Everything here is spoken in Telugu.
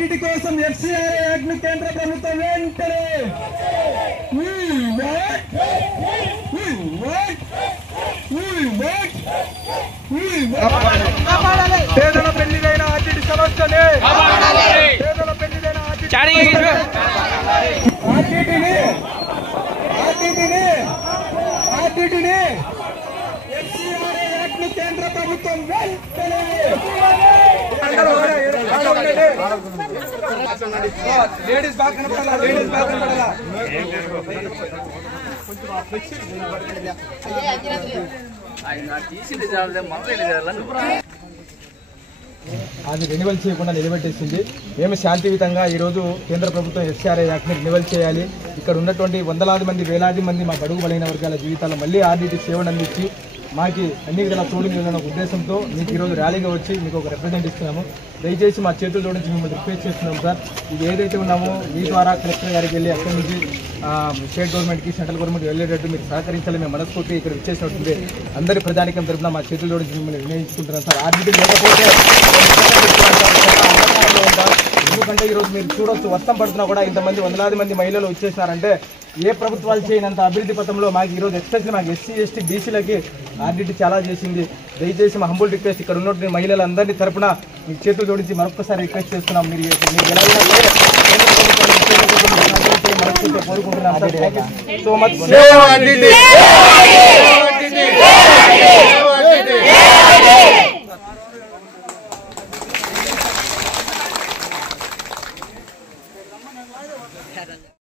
వీటి కోసం ఎఫ్సిఆర్ యాక్ట్ కేంద్ర ప్రభుత్వం వెంటనే పేదల పెళ్లిదైన ఆర్టీటీ సమస్యనే పేదల పెళ్లిదైన ఆర్టీటీని ఎఫ్సిఆర్ యాక్ట్ కేంద్ర ప్రభుత్వం వెంటనే లేడీస్ బాగా కనపడాలా లేడీస్ బాగా కనపడాలా అది రెన్యువల్ చేయకుండా నిలబెట్టేసింది. మేము శాంతియుతంగా ఈరోజు కేంద్ర ప్రభుత్వం ఎఫ్సిఆర్ యాక్ట్ని రెన్యువల్ చేయాలి. ఇక్కడ ఉన్నటువంటి వందలాది మంది వేలాది మంది మా బడుగు బలైన వర్గాల జీవితాల్లో మళ్ళీ ఆర్టీటీ సేవను అందించి మాకు అన్ని విధాల తోడు నిలవన ఉద్దేశంతో మీకు ఈరోజు ర్యాలీగా వచ్చి మీకు ఒక రిప్రజెంట్ ఇస్తున్నాము. దయచేసి మా చేతులు జోడించి మిమ్మల్ని రిక్వెస్ట్ చేస్తున్నాం సార్. ఇది ఏదైతే ఉన్నామో మీ ద్వారా కలెక్టర్ గారికి వెళ్ళి అక్కడి నుంచి స్టేట్ గవర్నమెంట్కి సెంట్రల్ గవర్నమెంట్ వెళ్ళేటట్టు మీరు సహకరించాలి. మేము మనస్ఫూర్తి ఇక్కడ ఇచ్చేసినట్టుంది అందరి ప్రజానికం తరఫున మా చేతులు జోడించి మిమ్మల్ని వినియోగించుకుంటున్నాం సార్. ఆర్టీటీ లేకపోతే ఎందుకంటే ఈరోజు మీరు చూడవచ్చు వర్షం పడుతున్నా కూడా ఇంతమంది వందలాది మంది మహిళలు వచ్చేసినారంటే ఏ ప్రభుత్వాలు చేయనంత అభివృద్ధి పథంలో మాకు ఈరోజు ఎక్స్పెషల్లీ మాకు ఎస్సీ ఎస్టీ బీసీలకి ఆర్టీటీ చాలా చేసింది. దయచేసి మా హంబుల్ రిక్వెస్ట్ ఇక్కడ ఉన్నటువంటి మహిళలందరినీ తరఫున మీ చేతులు జోడించి మరొకసారి రిక్వెస్ట్ చేస్తున్నాం. మీరు ఎలాగైనా కోరుకుంటున్నాం. So much